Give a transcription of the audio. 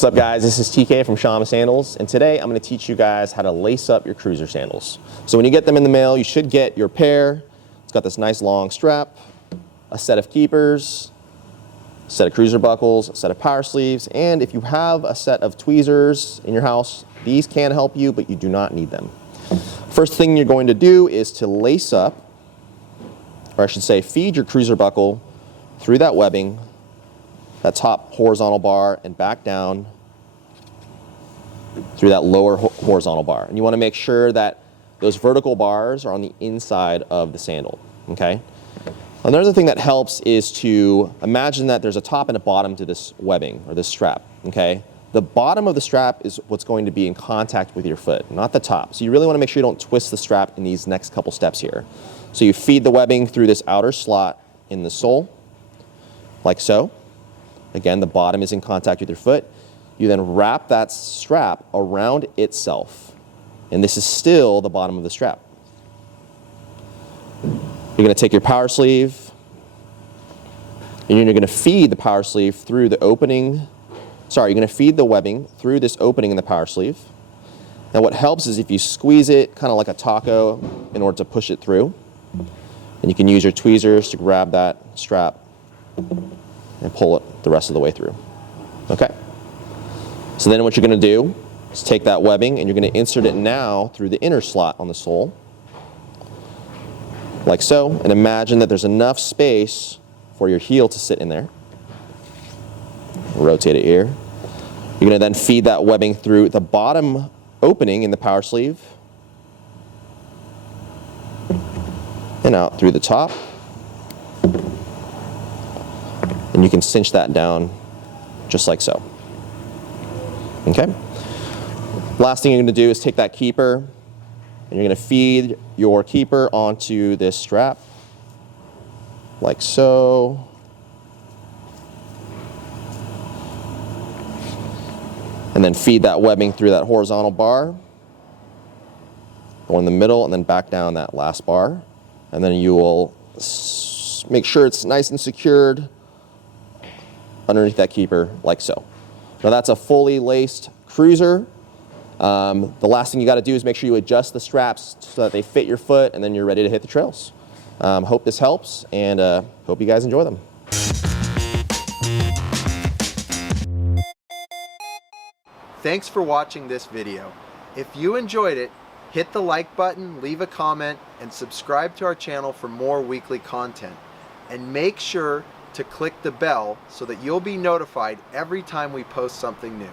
What's up guys, this is TK from Shamma Sandals, and today I'm going to teach you guys how to lace up your Cruzer sandals. So when you get them in the mail, you should get your pair. It's got this nice long strap, a set of keepers, a set of Cruzer buckles, a set of power sleeves, and if you have a set of tweezers in your house, these can help you, but you do not need them. First thing you're going to do is to lace up, or I should say feed your Cruzer buckle through that webbing, that top horizontal bar, and back down through that lower horizontal bar. And you want to make sure that those vertical bars are on the inside of the sandal, okay? Another thing that helps is to imagine that there's a top and a bottom to this webbing, or this strap, okay? The bottom of the strap is what's going to be in contact with your foot, not the top. So you really want to make sure you don't twist the strap in these next couple steps here. So you feed the webbing through this outer slot in the sole, like so. Again, the bottom is in contact with your foot. You then wrap that strap around itself. And this is still the bottom of the strap. You're going to take your power sleeve, and you're going to feed the power sleeve through the opening. You're going to feed the webbing through this opening in the power sleeve. Now what helps is if you squeeze it kind of like a taco in order to push it through. And you can use your tweezers to grab that strap and pull it the rest of the way through. Okay. So then what you're going to do is take that webbing and you're going to insert it now through the inner slot on the sole, like so, and imagine that there's enough space for your heel to sit in there. Rotate it here. You're going to then feed that webbing through the bottom opening in the power sleeve and out through the top. And you can cinch that down just like so. Okay? Last thing you're going to do is take that keeper and you're going to feed your keeper onto this strap like so. And then feed that webbing through that horizontal bar, go in the middle and then back down that last bar. And then you will make sure it's nice and secured underneath that keeper like so. Now that's a fully laced Cruzer. The last thing you got to do is make sure you adjust the straps so that they fit your foot, and then you're ready to hit the trails. Hope this helps, and hope you guys enjoy them. Thanks for watching this video. If you enjoyed it, hit the like button, leave a comment, and subscribe to our channel for more weekly content. And make sure to click the bell so that you'll be notified every time we post something new.